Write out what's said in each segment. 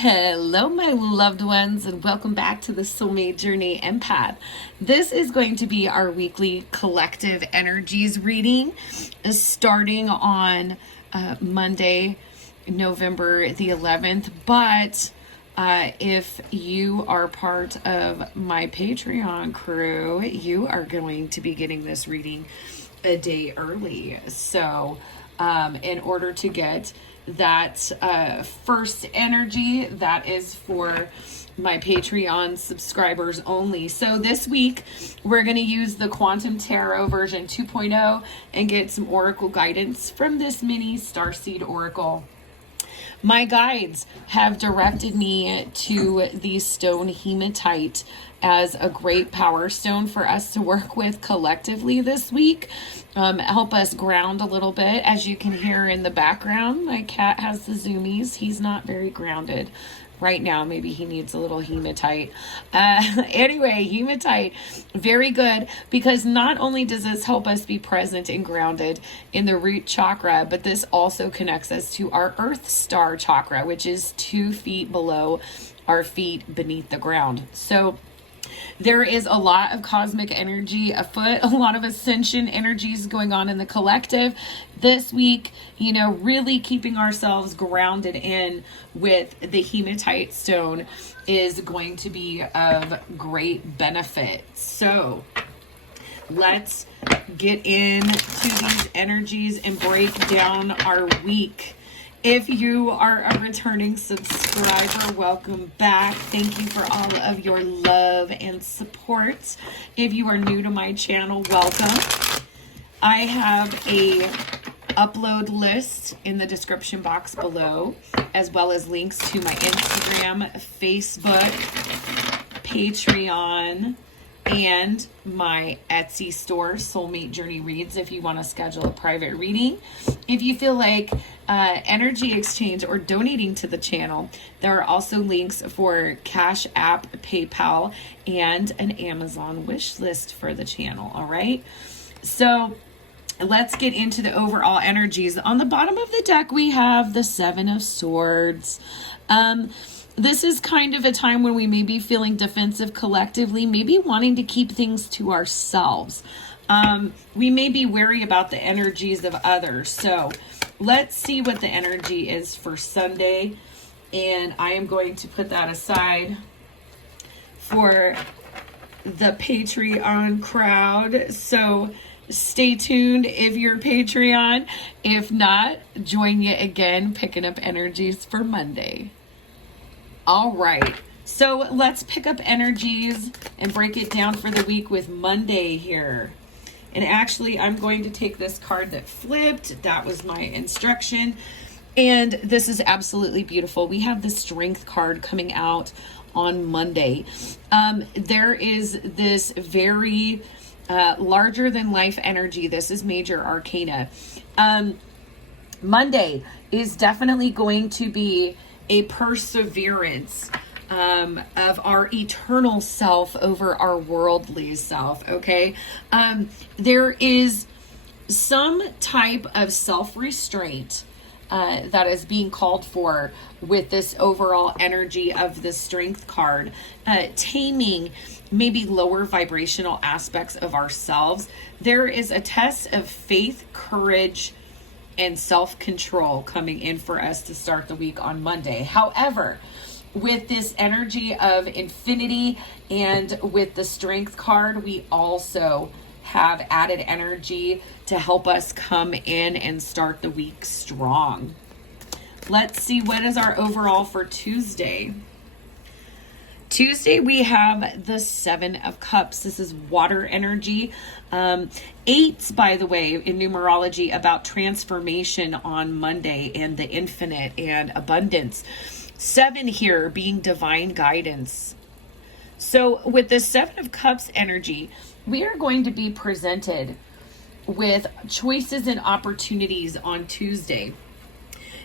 Hello, my loved ones, and welcome back to the Soulmate Journey Empath. This is going to be our weekly collective energies reading, starting on Monday, November the 11th. But if you are part of my Patreon crew, you are going to be getting this reading a day early. So in order to get that first energy, that is for my Patreon subscribers only. So this week we're going to use the Quantum Tarot version 2.0 and get some oracle guidance from this mini Starseed oracle. My guides have directed me to the stone hematite as a great power stone for us to work with collectively this week. Help us ground a little bit. As you can hear in the background, my cat has the zoomies. He's not very grounded right now. Maybe he needs a little hematite. Anyway, hematite, very good, because not only does this help us be present and grounded in the root chakra, but this also connects us to our earth star chakra, which is 2 feet below our feet beneath the ground. So there is a lot of cosmic energy afoot, a lot of ascension energies going on in the collective this week, really keeping ourselves grounded in with the hematite stone is going to be of great benefit. So let's get into these energies and break down our week. If you are a returning subscriber, welcome back. Thank you for all of your love and support. If you are new to my channel, welcome. I have a upload list in the description box below, as well as links to my Instagram, Facebook, Patreon, and my Etsy store, Soulmate Journey Reads, if you want to schedule a private reading. If you feel like energy exchange or donating to the channel, there are also links for CashApp, PayPal, and an Amazon wish list for the channel. All right. So let's get into the overall energies. On the bottom of the deck, we have the 7 of Swords. This is kind of a time when we may be feeling defensive collectively, maybe wanting to keep things to ourselves. We may be wary about the energies of others. So let's see what the energy is for Sunday. And I am going to put that aside for the Patreon crowd. So stay tuned if you're Patreon. If not, join you again, picking up energies for Monday. All right, so let's pick up energies and break it down for the week with Monday here. And actually, I'm going to take this card that flipped. That was my instruction. And this is absolutely beautiful. We have the Strength card coming out on Monday. There is this very larger than life energy. This is major arcana. Monday is definitely going to be a perseverance of our eternal self over our worldly self, okay? There is some type of self-restraint that is being called for with this overall energy of the Strength card, taming maybe lower vibrational aspects of ourselves. There is a test of faith, courage, and self-control coming in for us to start the week on Monday. However, with this energy of infinity and with the Strength card, we also have added energy to help us come in and start the week strong. Let's see, what is our overall for Tuesday? Tuesday, we have the 7 of Cups. This is water energy. 8, by the way, in numerology about transformation on Monday and the infinite and abundance. 7 here being divine guidance. So with the 7 of Cups energy, we are going to be presented with choices and opportunities on Tuesday.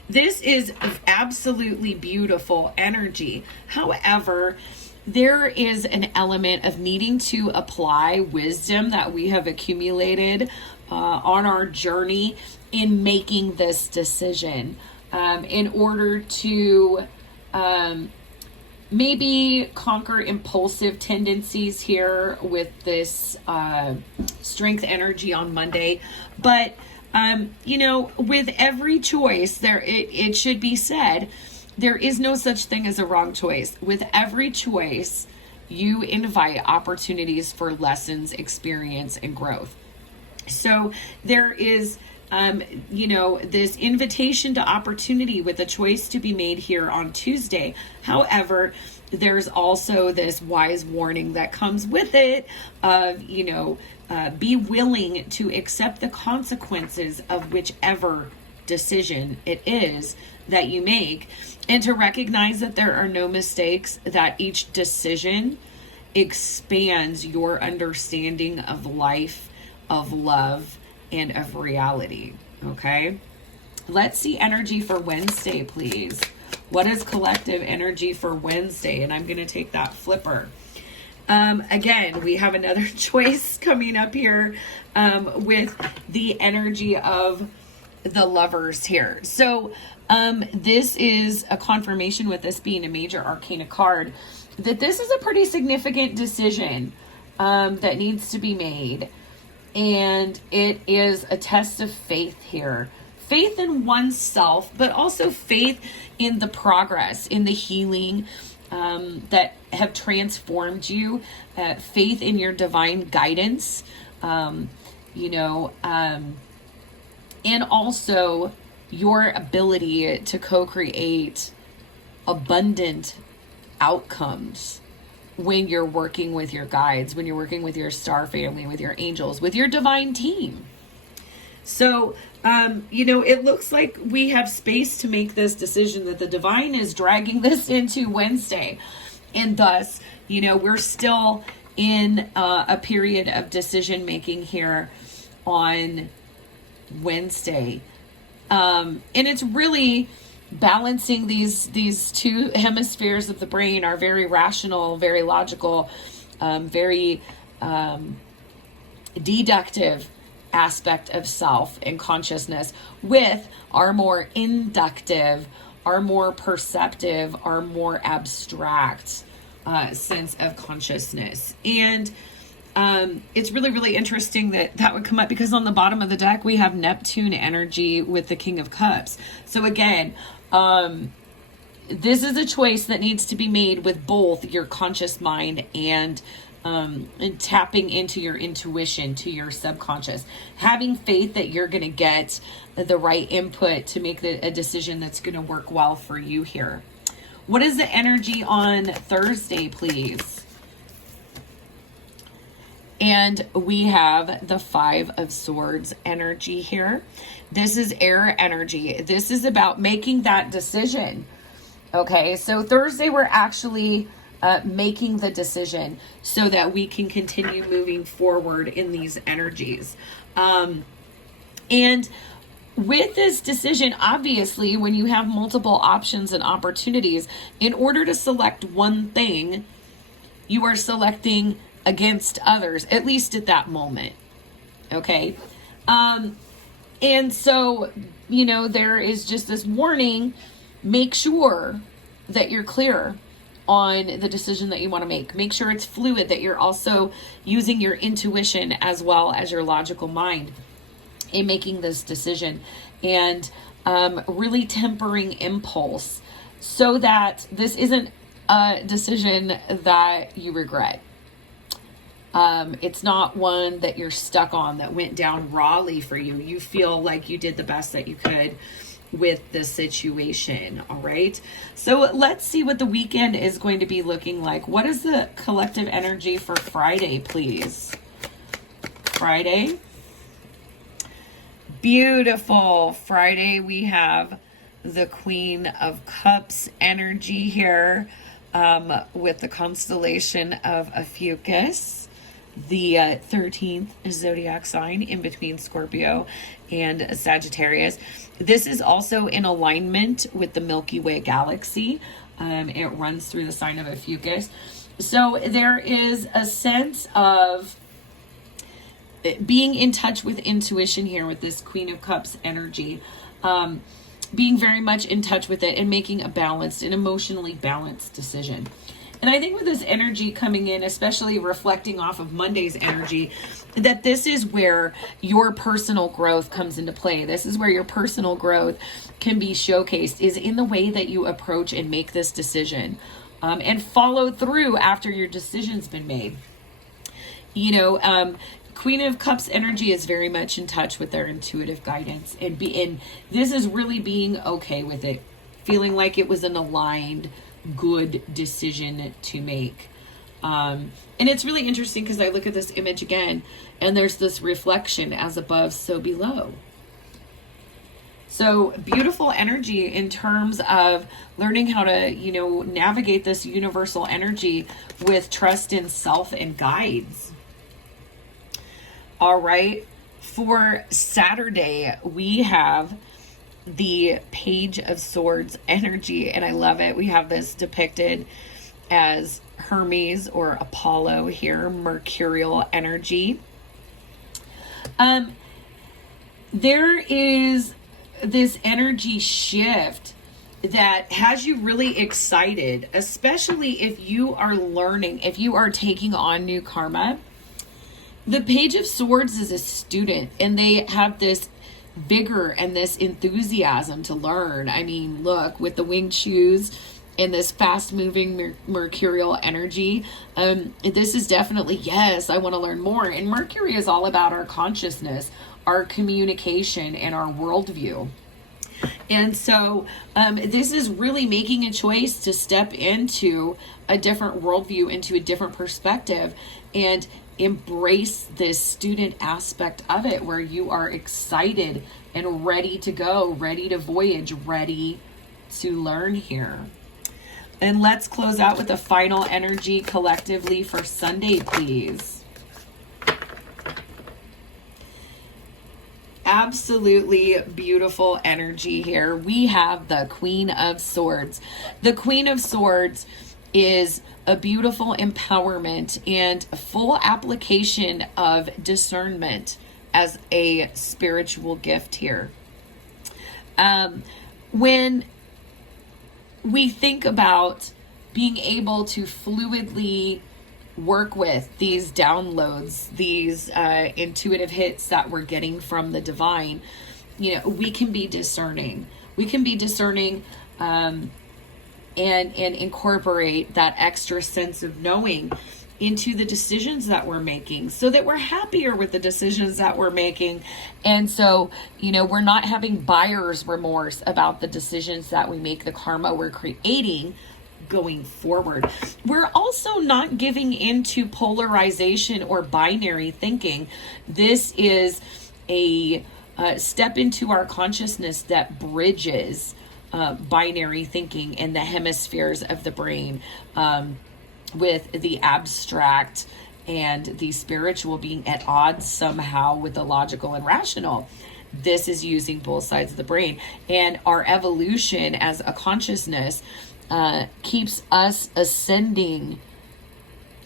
This is absolutely beautiful energy. However, there is an element of needing to apply wisdom that we have accumulated on our journey in making this decision in order to maybe conquer impulsive tendencies here with this strength energy on Monday. But, you know, with every choice, it should be said, there is no such thing as a wrong choice. With every choice, you invite opportunities for lessons, experience, and growth. So there is, you know, this invitation to opportunity with a choice to be made here on Tuesday. However, there's also this wise warning that comes with it of, you know, be willing to accept the consequences of whichever decision it is that you make, and to recognize that there are no mistakes, that each decision expands your understanding of life, of love, and of reality. Okay, let's see energy for Wednesday, please. What is collective energy for Wednesday? And I'm going to take that flipper. Again, we have another choice coming up here with the energy of the Lovers here. So this is a confirmation, with this being a major arcana card, that this is a pretty significant decision that needs to be made. And it is a test of faith here. Faith in oneself, but also faith in the progress, in the healing that have transformed you. Faith in your divine guidance, you know, and also your ability to co-create abundant outcomes when you're working with your guides, when you're working with your star family, with your angels, with your divine team. So, you know, it looks like we have space to make this decision, that the divine is dragging this into Wednesday. And thus, you know, we're still in a period of decision making here on Wednesday. And it's really balancing these two hemispheres of the brain, are very rational, very logical, very deductive aspect of self and consciousness, with our more inductive, our more perceptive, our more abstract sense of consciousness. And it's really, really interesting that would come up, because on the bottom of the deck, we have Neptune energy with the King of Cups. So again, this is a choice that needs to be made with both your conscious mind and tapping into your intuition, to your subconscious, having faith that you're going to get the right input to make a decision that's going to work well for you here. What is the energy on Thursday, please? And we have the Five of Swords energy here. This is air energy. This is about making that decision. Okay, so Thursday we're actually making the decision so that we can continue moving forward in these energies. And with this decision, obviously, when you have multiple options and opportunities, in order to select one thing, you are selecting against others, at least at that moment. Okay. And so, you know, there is just this warning: make sure that you're clear on the decision that you want to make. Make sure it's fluid, that you're also using your intuition as well as your logical mind in making this decision, and really tempering impulse, so that this isn't a decision that you regret. It's not one that you're stuck on, that went down rawly for you. You feel like you did the best that you could with the situation. All right. So let's see what the weekend is going to be looking like. What is the collective energy for Friday, please? Friday. Beautiful. Friday, we have the Queen of Cups energy here, with the constellation of Ophiuchus, the 13th zodiac sign in between Scorpio and Sagittarius. This is also in alignment with the Milky Way galaxy. It runs through the sign of Ophiuchus. So there is a sense of being in touch with intuition here with this Queen of Cups energy. being very much in touch with it and making a balanced and emotionally balanced decision. And I think with this energy coming in, especially reflecting off of Monday's energy, that this is where your personal growth comes into play. This is where your personal growth can be showcased, is in the way that you approach and make this decision, and follow through after your decision's been made. You know, Queen of Cups energy is very much in touch with their intuitive guidance, and this is really being okay with it, feeling like it was an aligned, good decision to make. And it's really interesting because I look at this image again, and there's this reflection, as above, so below. So beautiful energy in terms of learning how to, you know, navigate this universal energy with trust in self and guides. All right, for Saturday, we have the Page of Swords energy, and I love it. We have this depicted as Hermes or Apollo here, mercurial energy. There is this energy shift that has you really excited, especially if you are learning, if you are taking on new karma. The Page of Swords is a student, and they have this vigor and this enthusiasm to learn. I mean, look, with the winged shoes and this fast moving mercurial energy, this is definitely, yes, I want to learn more. And Mercury is all about our consciousness, our communication, and our worldview. And so this is really making a choice to step into a different worldview, into a different perspective, and embrace this student aspect of it, where you are excited and ready to go, ready to voyage, ready to learn here. And let's close out with the final energy collectively for Sunday, please. Absolutely beautiful energy here. We have the Queen of Swords. The Queen of Swords is a beautiful empowerment and full application of discernment as a spiritual gift here. When we think about being able to fluidly work with these downloads, these intuitive hits that we're getting from the divine, you know, we can be discerning. We can be discerning and incorporate that extra sense of knowing into the decisions that we're making, so that we're happier with the decisions that we're making. And so, you know, we're not having buyer's remorse about the decisions that we make, the karma we're creating going forward. We're also not giving into polarization or binary thinking. This is a step into our consciousness that bridges binary thinking in the hemispheres of the brain, with the abstract and the spiritual being at odds somehow with the logical and rational. This is using both sides of the brain, and our evolution as a consciousness keeps us ascending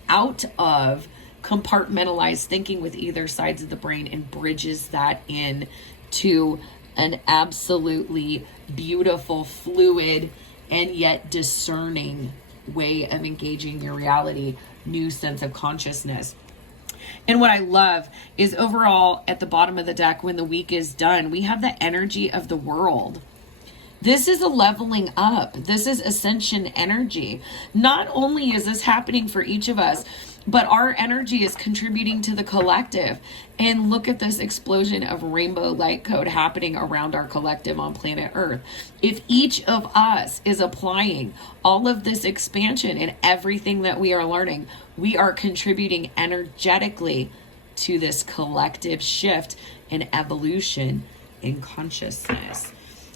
out of compartmentalized thinking with either sides of the brain, and bridges that in to an absolutely beautiful, fluid, and yet discerning way of engaging your reality, new sense of consciousness. And what I love is overall at the bottom of the deck, when the week is done, we have the energy of the world. This is a leveling up. This is ascension energy. Not only is this happening for each of us, but our energy is contributing to the collective. And look at this explosion of rainbow light code happening around our collective on planet Earth. If each of us is applying all of this expansion and everything that we are learning, we are contributing energetically to this collective shift and evolution in consciousness.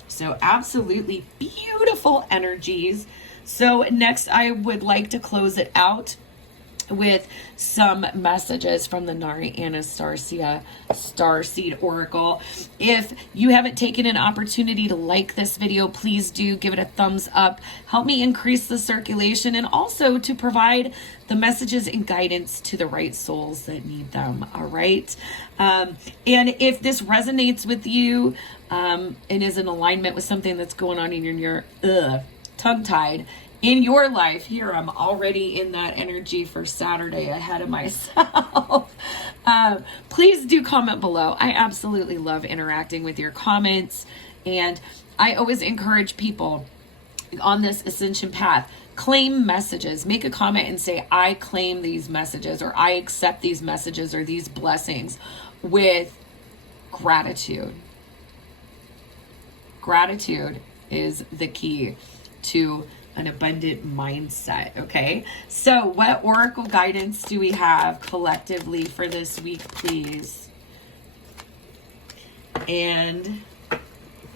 So absolutely beautiful energies. So next, I would like to close it out with some messages from the Nari Anastasia Starseed Oracle. If you haven't taken an opportunity to like this video, please do give it a thumbs up. Help me increase the circulation and also to provide the messages and guidance to the right souls that need them. All right. And if this resonates with you and is in alignment with something that's going on in your tongue-tied in your life, here I'm already in that energy for Saturday ahead of myself. Please do comment below. I absolutely love interacting with your comments, and I always encourage people on this ascension path, claim messages. Make a comment and say, I claim these messages, or I accept these messages or these blessings with gratitude. Gratitude is the key to an abundant mindset. Okay, so what oracle guidance do we have collectively for this week, please? And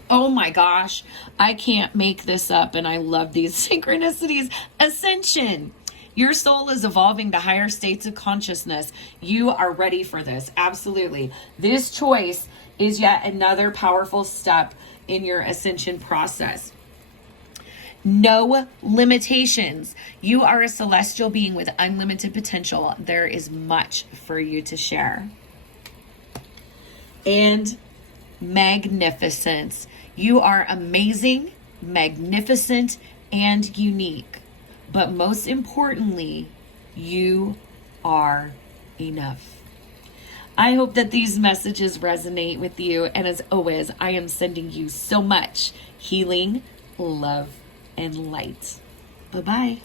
oh my gosh, I can't make this up, and I love these synchronicities. Ascension. Your soul is evolving to higher states of consciousness. You are ready for this. Absolutely. This choice is yet another powerful step in your ascension process. No limitations. You are a celestial being with unlimited potential. There is much for you to share. And magnificence. You are amazing, magnificent, and unique. But most importantly, you are enough. I hope that these messages resonate with you. And as always, I am sending you so much healing, love, and light. Bye-bye.